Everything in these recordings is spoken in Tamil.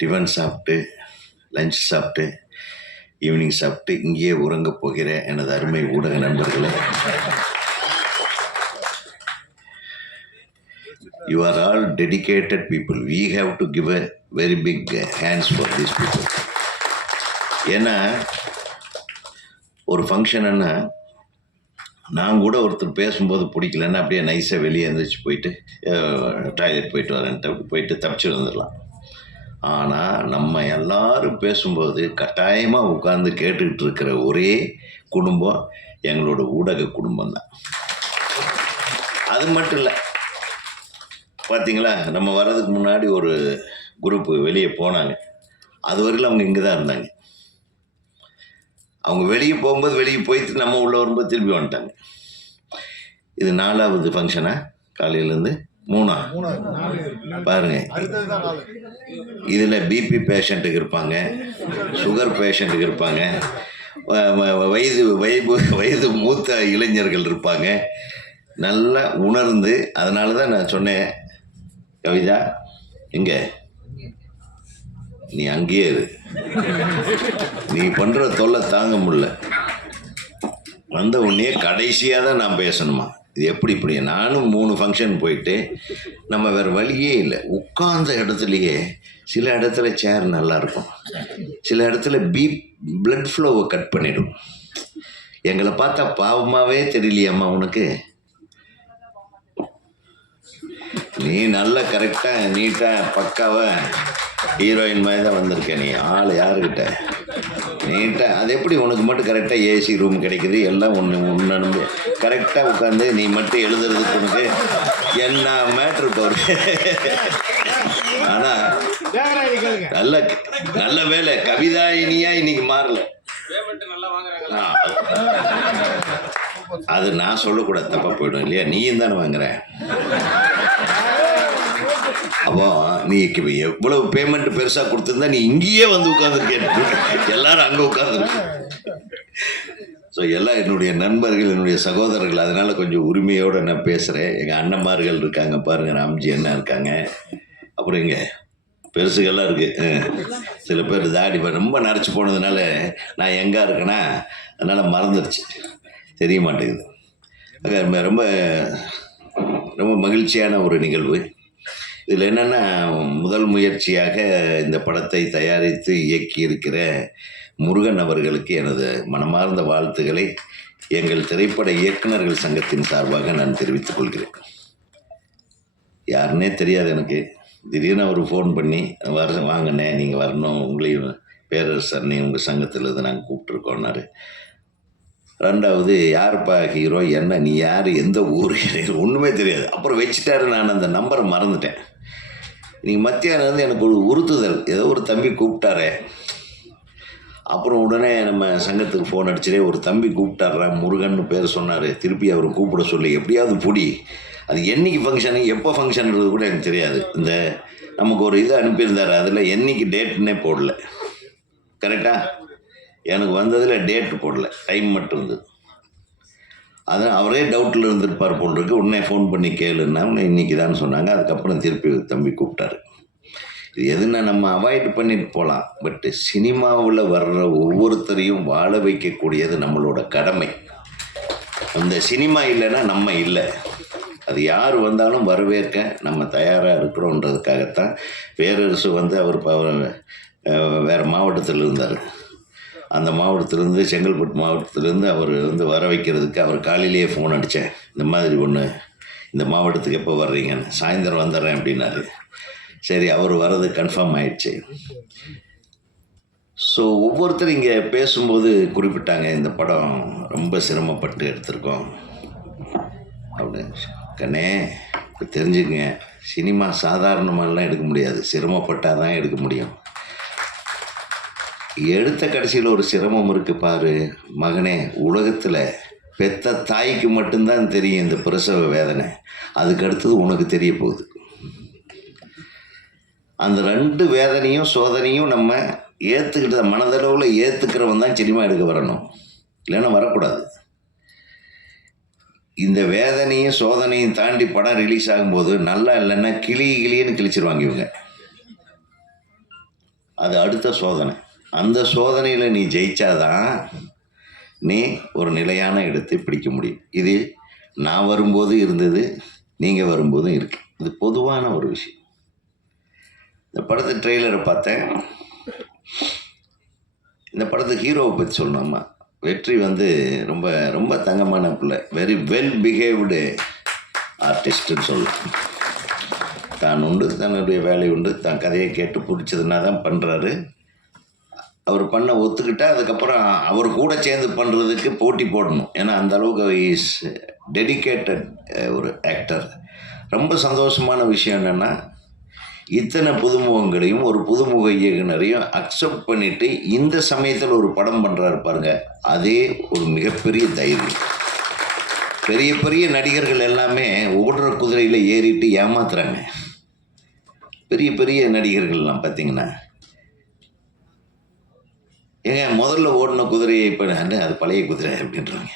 டிஃபன் சாப்பிட்டு லஞ்ச் சாப்பிட்டு ஈவினிங் சாப்பிட்டு இங்கேயே உறங்கப் போகிற எனது அருமை ஊடக நண்பர்களே. You are all dedicated people we have to give a very big hands for these people ஏன்னா ஒரு ஃபங்க்ஷனுன்னா நான் கூட ஒருத்தர் பேசும்போது பிடிக்கலன்னா அப்படியே நைஸாக வெளியே எழுந்திரிச்சு போயிட்டு டாய்லெட் போயிட்டு வரேன்ட்டு அப்படி போயிட்டு தப்பிச்சு வந்துடலாம். ஆனால் நம்ம எல்லாரும் பேசும்போது கட்டாயமாக உட்காந்து கேட்டுக்கிட்டு இருக்கிற ஒரே குடும்பம் எங்களோட ஊடக குடும்பம் தான் அது மட்டும் இல்லை பார்த்தீங்களா நம்ம வர்றதுக்கு முன்னாடி ஒரு குரூப்பு வெளியே போனாங்க. அது வரையிலும் அவங்க இங்கே தான் இருந்தாங்க. அவங்க வெளியே போகும்போது வெளியே போயிட்டு நம்ம உள்ளே வரும்போது திரும்பி வந்துட்டாங்க. இது நாலாவது ஃபங்க்ஷனா காலையிலேருந்து மூணா? பாருங்க. இதில் பிபி பேஷண்ட்டுக்கு இருப்பாங்க. சுகர் பேஷண்ட்டுக்கு இருப்பாங்க. வயது வயது வயது மூத்த இளைஞர்கள் இருப்பாங்க. நல்லா உணர்ந்து அதனால தான் நான் சொன்னேன். கவிதா எங்கே நீ அங்கேயே இரு. நீ பண்ணுற தொல்லை தாங்க முடியல. வந்த உடனே கடைசியாக தான் நான் பேசணுமா? இது எப்படி இப்படி? நானும் மூணு ஃபங்க்ஷன் போயிட்டு நம்ம வேறு வழியே இல்லை. உட்கார்ந்த இடத்துலையே சில இடத்துல சேர் நல்லாயிருக்கும் சில இடத்துல பீப் பிளட் ஃப்ளோவை கட் பண்ணிடும். எங்களை பார்த்தா பாவமாகவே தெரியலையம்மா உனக்கு. நீ நல்ல கரெக்டாக நீட்டாக பக்காவாக ஹீரோயின் மாதிரி தான் வந்திருக்க நீ. ஆள் யாருக்கிட்ட நீட்டாக அது எப்படி உனக்கு மட்டும் கரெக்டாக ஏசி ரூம் கிடைக்குது? எல்லாம் ஒன்று ஒன்று கரெக்டாக உட்காந்து நீ மட்டும் எழுதுறதுக்கு உனக்கு என்ன மேட்ரு ஒரு ஆனால் நல்ல நல்ல வேலை. கவிதாயினியா இன்னைக்கு மாறல. அது நான் சொல்லக்கூடாது. தப்பா போயிடும் இல்லையா? நீயும் தானே வாங்குற. அப்போ நீ இப்ப எவ்வளவு பேமெண்ட் பெருசாக கொடுத்துருந்தா நீ இங்கேயே வந்து உட்காந்துருக்கேன் எல்லாரும் அங்கே உட்காந்துருக்கு ஸோ எல்லாம் என்னுடைய நண்பர்கள் என்னுடைய சகோதரர்கள் அதனால் கொஞ்சம் உரிமையோடு நான் பேசுகிறேன் எங்கள் அண்ணன்மார்கள் இருக்காங்க பாருங்க ராம்ஜி அண்ணா இருக்காங்க. அப்புறம் இங்கே பெருசுகள்லாம் இருக்குது சில பேர் தாடி ரொம்ப நரைச்சி போனதுனால நான் எங்கே இருக்கேன்னா அதனால் மறந்துடுச்சு தெரிய மாட்டேங்குது. ரொம்ப ரொம்ப மகிழ்ச்சியான ஒரு நிகழ்வு. இதில் என்னென்னா முதல் முயற்சியாக இந்த படத்தை தயாரித்து இயக்கியிருக்கிற முருகன் அவர்களுக்கு எனது மனமார்ந்த வாழ்த்துக்களை எங்கள் திரைப்பட இயக்குனர்கள் சங்கத்தின் சார்பாக நான் தெரிவித்துக் கொள்கிறேன். யாருன்னே தெரியாது எனக்கு. திடீர்னு அவர் ஃபோன் பண்ணி வர வாங்கண்ணே நீங்கள் வரணும். உங்களையும் பேரரசர்னே உங்கள் சங்கத்தில் இருந்து நாங்கள் கூப்பிட்ருக்கோன்னாரு ரெண்டாவது யாருப்பா ஹீரோ என்ன? நீ யார்? எந்த ஊர்? ஒன்றுமே தெரியாது. அப்புறம் வச்சுட்டாரு நான் அந்த நம்பரை மறந்துட்டேன். நீ மத்தியானம் வந்து எனக்கு ஒரு உறுத்துதல். ஏதோ ஒரு தம்பி கூப்பிட்டாரே. அப்புறம் உடனே நம்ம சங்கத்துக்கு ஃபோன் அடிச்சுட்டே ஒரு தம்பி கூப்பிட்டாரா முருகன் பேர் சொன்னார். திருப்பி அவர் கூப்பிட சொல்லி. எப்படியாவது பிடி. அது என்னைக்கு ஃபங்க்ஷனு எப்போ ஃபங்க்ஷன்ன்றது கூட எனக்கு தெரியாது. இந்த நமக்கு ஒரு இது அனுப்பியிருந்தார். அதில் என்னைக்கு டேட்னே போடல. கரெக்டாக எனக்கு வந்ததில் டேட்டு போடல. டைம் மட்டும் இருந்தது. அதனால் அவரே டவுட்டில் இருந்திருப்பார் போல் இருக்கு உடனே ஃபோன் பண்ணி கேளுன்னா உடனே இன்றைக்கி தான் சொன்னாங்க. அதுக்கப்புறம் திருப்பி தம்பி கூப்பிட்டாரு. இது எதுனா நம்ம அவாய்ட் பண்ணிட்டு போகலாம் பட்டு சினிமாவில் வர்ற ஒவ்வொருத்தரையும் வாழ வைக்கக்கூடியது நம்மளோட கடமை. அந்த சினிமா இல்லைன்னா நம்ம இல்லை. அது யார் வந்தாலும் வரவேற்க நம்ம தயாராக இருக்கிறோன்றதுக்காகத்தான் பேரரசு வந்து அவர் வேறு மாவட்டத்தில் இருந்தார். அந்த மாவட்டத்திலேருந்து செங்கல்பட்டு மாவட்டத்திலேருந்து அவர் வந்து வர வைக்கிறதுக்கு அவர் காலையிலேயே ஃபோன் அடித்தேன் இந்த மாதிரி ஒன்று இந்த மாவட்டத்துக்கு எப்போ வர்றீங்கன்னு. சாயந்தரம் வந்துடுறேன் அப்படின்னாரு. சரி அவர் வர்றது கன்ஃபார்ம் ஆயிடுச்சு. ஸோ ஒவ்வொருத்தர் இங்கே பேசும்போது குறிப்பிட்டாங்க இந்த படம் ரொம்ப சிரமப்பட்டு எடுத்திருக்கோம். அப்படின்னு. கண்ணே இப்போ தெரிஞ்சுக்கங்க. சினிமா சாதாரணமாலாம் எடுக்க முடியாது. சிரமப்பட்டால் தான் எடுக்க முடியும். எடுத்த கடைசியில் ஒரு சிரமம் இருக்குது பாரு. மகனே உலகத்தில் பெத்த தாய்க்கு மட்டும்தான் தெரியும் இந்த பிரசவ வேதனை. அதுக்கு அடுத்தது உனக்கு தெரிய போகுது. அந்த ரெண்டு வேதனையும் சோதனையும் நம்ம ஏற்றுக்கிட்ட மனதளவில் ஏற்றுக்கிறவன் தான் சினிமா எடுக்க வரணும். இல்லைன்னா வரக்கூடாது. இந்த வேதனையும் சோதனையும் தாண்டி படம் ரிலீஸ் ஆகும்போது நல்லா இல்லைன்னா கிளி கிளின்னு கிழிச்சிருவாங்க இவங்க. அது அடுத்த சோதனை. அந்த சோதனையில் நீ ஜெயிச்சாதான் நீ ஒரு நிலையான இடத்தை பிடிக்க முடியும். இது நான் வரும்போது இருந்தது நீங்கள் வரும்போதும் இருக்கு. இது பொதுவான ஒரு விஷயம். இந்த படத்து ட்ரெய்லரை பார்த்தேன். இந்த படத்து ஹீரோவை பற்றி சொல்லணுமா. வெற்றி வந்து ரொம்ப ரொம்ப தங்கமான பிள்ளை. வெரி வெல் பிஹேவ்டு ஆர்டிஸ்ட்டுன்னு சொல்லலாம். தான் உண்டு தன்னுடைய வேலை உண்டு. தான் கதையை கேட்டு பிடிச்சதுன்னா தான் பண்ணுறாரு அவர் பண்ண ஒத்துக்கிட்டா அதுக்கப்புறம் அவர் கூட சேர்ந்து பண்ணுறதுக்கு போட்டி போடணும். ஏன்னா அந்த அளவுக்கு இஸ் டெடிக்கேட்டட் ஒரு ஆக்டர் ரொம்ப சந்தோஷமான விஷயம் என்னென்னா இத்தனை புதுமுகங்களையும் ஒரு புதுமுக இயக்குனரையும் அக்செப்ட் பண்ணிவிட்டு இந்த சமயத்தில் ஒரு படம் பண்ணுறாரு பாருங்க. அதே ஒரு மிகப்பெரிய தைரியம். பெரிய பெரிய நடிகர்கள் எல்லாமே ஓடுற குதிரையில் ஏறிட்டு ஏமாத்துறாங்க. பெரிய பெரிய நடிகர்கள்லாம் பார்த்தீங்கன்னா ஏங்க முதல்ல ஓடின குதிரையை இப்போ அது பழைய குதிரை அப்படின்றாங்க.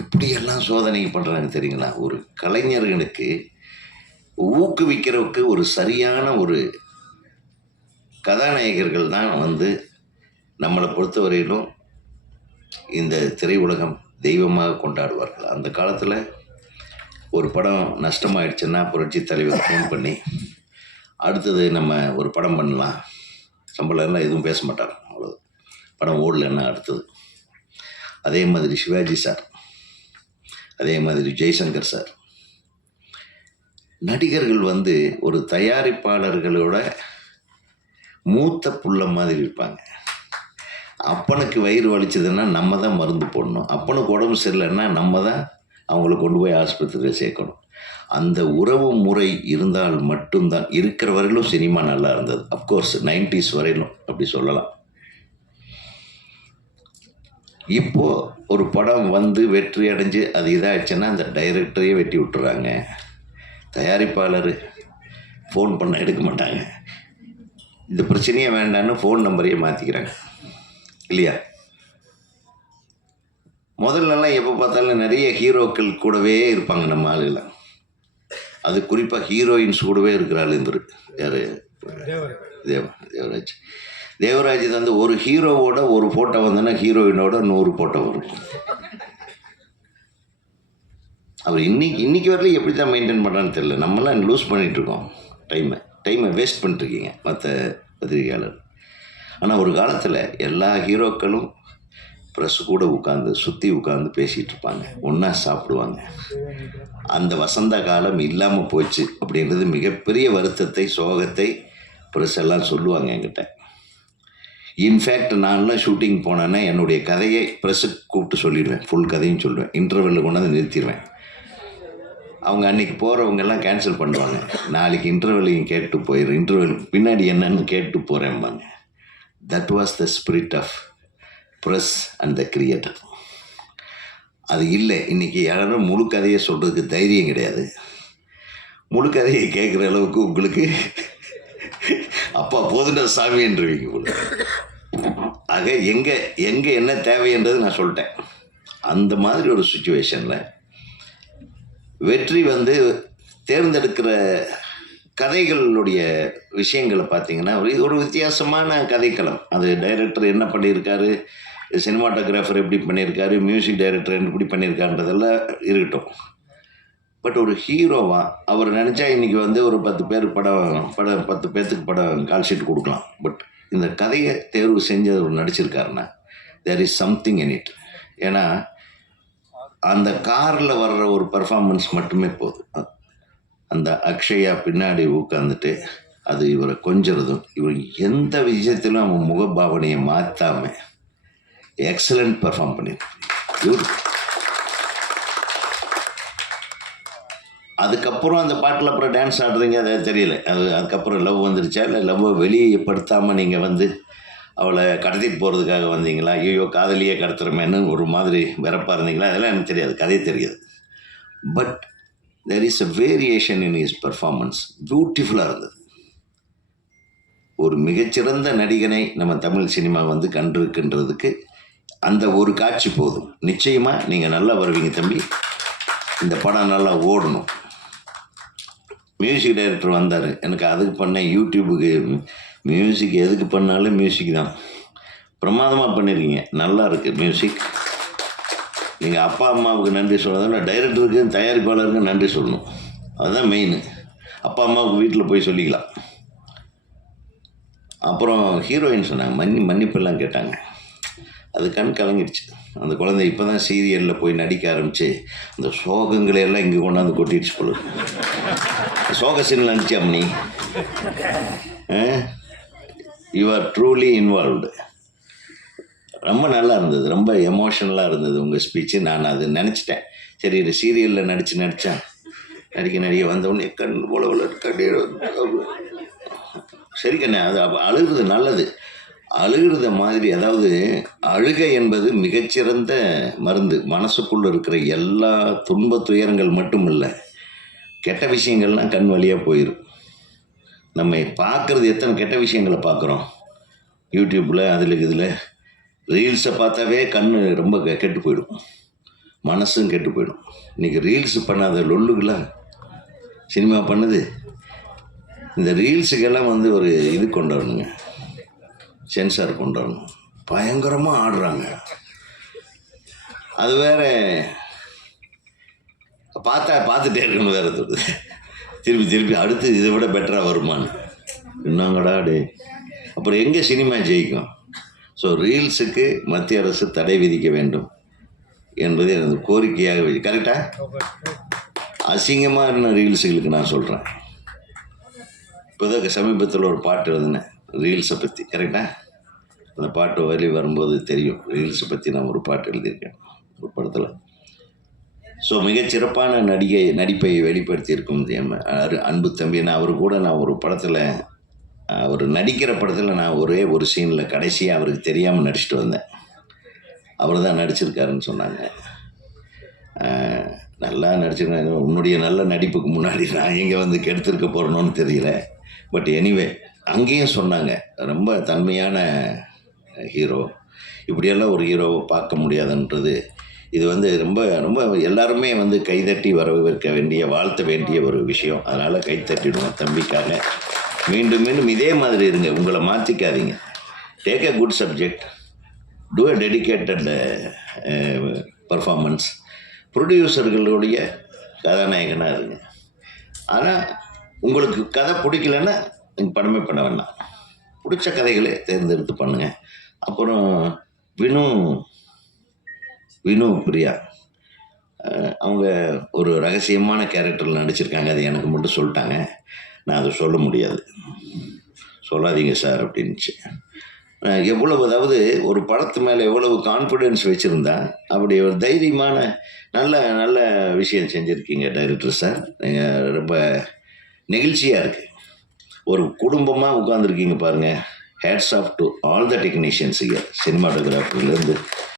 எப்படியெல்லாம் சோதனை பண்ணுறாங்க தெரியுங்களா? ஒரு கலைஞர்களுக்கு ஊக்குவிக்கிறவுக்கு ஒரு சரியான ஒரு கதாநாயகர்கள் தான் வந்து நம்மளை பொறுத்தவரையிலும் இந்த திரையுலகம் தெய்வமாக கொண்டாடுவார்கள். அந்த காலத்தில் ஒரு படம் நஷ்டமாயிடுச்சுன்னா புரட்சி தலைவர் ஃபோன் பண்ணி அடுத்தது நம்ம ஒரு படம் பண்ணலாம். சம்பளம் எல்லாம் எதுவும் பேச மாட்டார் அவ்வளோ படம் ஓடலன்னா அடுத்தது. அதே மாதிரி சிவாஜி சார். அதே மாதிரி ஜெய்சங்கர் சார். நடிகர்கள் வந்து ஒரு தயாரிப்பாளர்களோட மூத்த புள்ள மாதிரி இருப்பாங்க. அப்பனுக்கு வயிறு வலிச்சதுன்னா நம்ம தான் மருந்து போடணும். அப்பனுக்கு உடம்பு சரியில்லைன்னா நம்ம தான் அவங்கள கொண்டு போய் ஆஸ்பத்திரியில் சேர்க்கணும். அந்த உறவு முறை இருந்தால் மட்டும்தான் இருக்கிற வரையிலும் சினிமா நல்லா இருந்தது. அப்கோர்ஸ் நைன்டிஸ் வரையிலும் அப்படி சொல்லலாம். இப்போ ஒரு படம் வந்து வெற்றி அடைஞ்சு அது இதாகிடுச்சுன்னா அந்த டைரக்டரையே வெட்டி விட்டுறாங்க. தயாரிப்பாளர் ஃபோன் பண்ண எடுக்க மாட்டாங்க. இந்த பிரச்சனையே வேண்டான்னு ஃபோன் நம்பரையே மாற்றிக்கிறாங்க இல்லையா? முதல்லலாம் எப்போ பார்த்தாலும் நிறைய ஹீரோக்கள் கூடவே இருப்பாங்க நம்ம ஆளுகளை அது குறிப்பாக ஹீரோயின்ஸ் கூடவே இருக்கிறாள் இவர் யார்? தேவ தேவராஜ். தேவராஜ் வந்து ஒரு ஹீரோவோட ஒரு ஃபோட்டோ வந்தோன்னா ஹீரோயினோட நூறு ஃபோட்டோ வரும். அவர் இன்னைக்கு இன்னைக்கு வரலையும் எப்படி தான் மெயின்டைன் பண்ணுறான்னு தெரியல. நம்மலாம் லூஸ் பண்ணிகிட்ருக்கோம் டைமை டைமை வேஸ்ட் பண்ணிட்டுருக்கீங்க மற்ற பத்திரிகையாளர். ஆனால் ஒரு காலத்தில் எல்லா ஹீரோக்களும் ப்ரெஸ் கூட உட்காந்து சுற்றி உட்காந்து பேசிகிட்டு இருப்பாங்க. ஒன்றா சாப்பிடுவாங்க. அந்த வசந்த காலம் இல்லாமல் போச்சு அப்படின்றது மிகப்பெரிய வருத்தத்தை சோகத்தை ப்ரெஸ் எல்லாம் சொல்லுவாங்க என்கிட்ட. இன்ஃபேக்ட் நான்லாம் ஷூட்டிங் போனேன்னா என்னுடைய கதையை ப்ரெஸ்ஸுக்கு கூப்பிட்டு சொல்லிடுவேன். ஃபுல் கதையும் சொல்லுவேன். இன்டர்வெல்லில் கொண்டாந்து நிறுத்திடுவேன். அவங்க அன்றைக்கி போகிறவங்கெல்லாம் கேன்சல் பண்ணுவாங்க. நாளைக்கு இன்டர்வெல்லையும் கேட்டு போயிடுறேன் இன்டர்வெல் பின்னாடி என்னன்னு கேட்டு போகிறேன்பாங்க that was the spirit of press and the creator அது இல்லை. இன்றைக்கி யாரும் முழு கதையை சொல்கிறதுக்கு தைரியம் கிடையாது. முழு கதையை கேட்குற அளவுக்கு உங்களுக்கு அப்பா போதுண்ட சாமின்றவீங்க உங்களுக்கு ஆக எங்கே எங்கே என்ன தேவைன்றது நான் சொல்லிட்டேன். அந்த மாதிரி ஒரு சுச்சுவேஷனில் வெற்றி வந்து தேர்ந்தெடுக்கிற கதைகளுடைய விஷயங்களை பார்த்தீங்கன்னா ஒரு- ஒரு வித்தியாசமான கதைக்களம். அது டைரக்டர் என்ன பண்ணியிருக்காரு சினிமாட்டோகிராஃபர் எப்படி பண்ணியிருக்காரு மியூசிக் டைரக்டர் எப்படி பண்ணியிருக்கான்றதெல்லாம் இருக்கட்டும். பட் ஒரு ஹீரோவாக அவர் நினச்சா இன்றைக்கி வந்து ஒரு பத்து பேர் படம் படம் பத்து பேர்த்துக்கு படம் கால் ஷீட் கொடுக்கலாம். பட் இந்த கதையை தேர்வு செஞ்சு அவர் நடிச்சிருக்காருன்னா there is something in it ஏன்னா அந்த காரில் வர்ற ஒரு பர்ஃபார்மன்ஸ் மட்டுமே போதும். அந்த அக்ஷயா பின்னாடி உட்காந்துட்டு அது இவரை கொஞ்சிறதும் இவர் எந்த விஷயத்திலும் அவன் முகபாவனையை மாற்றாம எக்ஸலண்ட் பர்ஃபார்ம் பண்ணியிருக்காரு. இவர் அதுக்கப்புறம் அந்த பாட்டில் அப்புறம் டான்ஸ் ஆடுறீங்க அது தெரியல. அது அதுக்கப்புறம் லவ் வந்துருச்சா இல்லை லவ்வை வெளியப்படுத்தாமல் நீங்கள் வந்து அவளை கடத்திட்டு போகிறதுக்காக வந்தீங்களா? ஐயோ காதலியே கடத்துறமேன்னு ஒரு மாதிரி வெறப்பாக இருந்தீங்களா? அதெல்லாம் எனக்கு தெரியாது கதை தெரியாது. But there is a variation in is performance பியூட்டிஃபுல்லாக இருந்தது. ஒரு மிகச்சிறந்த நடிகனை நம்ம தமிழ் சினிமா வந்து கண்டிருக்கின்றதுக்கு அந்த ஒரு காட்சி போதும். நிச்சயமாக நீங்கள் நல்லா வருவீங்க தம்பி. இந்த படம் நல்லா ஓடணும். மியூசிக் டைரக்டர் வந்தார். எனக்கு அதுக்கு பண்ணேன். யூடியூபுக்கு மியூசிக் எதுக்கு பண்ணாலும் மியூசிக் தான். பிரமாதமாக பண்ணியிருக்கீங்க நல்லா இருக்குது மியூசிக் நீங்கள் அப்பா அம்மாவுக்கு நன்றி சொல்கிறத டைரக்டருக்கு தயாரிப்பாளருக்கு நன்றி சொல்லணும். அதுதான் மெயின் அப்பா அம்மாவுக்கு வீட்டில் போய் சொல்லிக்கலாம். அப்புறம் ஹீரோயின் சொன்னாங்க. மன்னி மன்னிப்பெல்லாம் கேட்டாங்க. அது கண் கலங்கிடுச்சு. அந்த குழந்தை இப்போ தான் சீரியலில் போய் நடிக்க ஆரம்பித்து அந்த சோகங்களை எல்லாம் இங்கே கொண்டாந்து கொட்டிடுச்சு போல. சோக சீனில் நினச்சி நீ யூ ஆர் ட்ரூலி இன்வால்வ்டு ரொம்ப நல்லா இருந்தது. ரொம்ப எமோஷனலாக இருந்தது உங்கள் ஸ்பீச்சு நான் அது நினச்சிட்டேன். சரி இந்த சீரியலில் நடித்து நடித்தேன் நடிக்க நடிக்க வந்தவுடனே கண் போல போல கண்ணீர் சரி கண்ணே அது அப்ப அழுகிறது நல்லது. அழுகிறத மாதிரி அதாவது அழுகை என்பது மிகச்சிறந்த மருந்து. மனசுக்குள்ளே இருக்கிற எல்லா துன்ப துயரங்கள் மட்டும் இல்லை கெட்ட விஷயங்கள்லாம் கண் வழியாக போயிடும் நம்ம பார்க்குறது எத்தனை கெட்ட விஷயங்களை பார்க்குறோம்? யூடியூப்பில் அதில் இதில். ரீல்ஸை பார்த்தாவே கண் ரொம்ப கெ- கெட்டு போயிடும். மனசும் கெட்டு போயிடும். இன்றைக்கி ரீல்ஸ் பண்ணாத லொல்லுக்கெல்லாம் சினிமா பண்ணுது? இந்த ரீல்ஸுக்கெல்லாம் வந்து ஒரு இது கொண்டு வரணுங்க சென்சார் கொண்டு வரணும் பயங்கரமாக ஆடுறாங்க. அது வேற பார்த்தா பார்த்துட்டே இருக்கணும் வேற தோணுது திருப்பி திருப்பி அடுத்து இதை விட பெட்டராக வருமான்னு. என்னங்கடா டே அப்புறம் எங்கே சினிமா ஜெயிக்கும்? ஸோ ரீல்ஸுக்கு மத்திய அரசு தடை விதிக்க வேண்டும் என்பது எனது கோரிக்கையாக கரெக்டாக அசிங்கமாக இருந்த ரீல்ஸுகளுக்கு நான் சொல்கிறேன் இப்போதான் சமீபத்தில் ஒரு பாட்டு எழுதினேன் ரீல்ஸை பற்றி கரெக்டாக அந்த பாட்டு வரி வரும்போது தெரியும் ரீல்ஸை பற்றி நான் ஒரு பாட்டு எழுதியிருக்கேன் ஒரு படத்தில். ஸோ மிகச்சிறப்பான நடிகை நடிப்பை வெளிப்படுத்தியிருக்கும் எம் அரு- அன்பு தம்பி நான் அவர் கூட நான் ஒரு படத்தில் அவர் நடிக்கிற படத்தில் நான் ஒரே ஒரு சீனில் கடைசியாக அவருக்கு தெரியாமல் நடிச்சிட்டு வந்தேன். அவர் தான் நடிச்சிருக்காருன்னு சொன்னாங்க. நல்லா நடிச்சிருக்காங்க. உன்னுடைய நல்ல நடிப்புக்கு முன்னாடி நான் எங்கே வந்து கெடுத்திருக்க போகிறனோன்னு தெரியல. பட் எனிவே அங்கேயும் சொன்னாங்க. ரொம்ப தன்மையான ஹீரோ இப்படியெல்லாம் ஒரு ஹீரோவை பார்க்க முடியாதுன்றது இது வந்து ரொம்ப ரொம்ப எல்லாருமே வந்து கைதட்டி வரவேற்க வேண்டிய வாழ்த்த வேண்டிய ஒரு விஷயம். அதனால் கைத்தட்டிடுவோம் தம்பிக்காக. மீண்டும் மீண்டும் இதே மாதிரி இருங்க. உங்களை மாற்றிக்காதீங்க take a good subject do a dedicated performance ப்ரொடியூசர்களுடைய கதாநாயகனாக இருங்க. ஆனால் உங்களுக்கு கதை பிடிக்கலன்னா நீங்கள் படமே பண்ண வேண்டாம். பிடிச்ச கதைகளை தேர்ந்தெடுத்து பண்ணுங்கள் அப்புறம் வினு வினு பிரியா அவங்க ஒரு ரகசியமான கேரக்டரில் நடிச்சிருக்காங்க அது எனக்கு மட்டும் சொல்லிட்டாங்க. நான் அதை சொல்ல முடியாது. சொல்லாதீங்க சார் அப்படின்ச்சு எவ்வளவு அதாவது ஒரு படத்து மேலே எவ்வளவு கான்ஃபிடென்ஸ் வச்சுருந்தா அப்படி ஒரு தைரியமான நல்ல நல்ல விஷயம் செஞ்சுருக்கீங்க டைரக்டர் சார் நீங்கள் ரொம்ப நெகிழ்ச்சியாக இருக்குது ஒரு குடும்பமாக உட்காந்துருக்கீங்க பாருங்கள் hats off to all the technicians year சினிமாட்டோகிராஃபிலேருந்து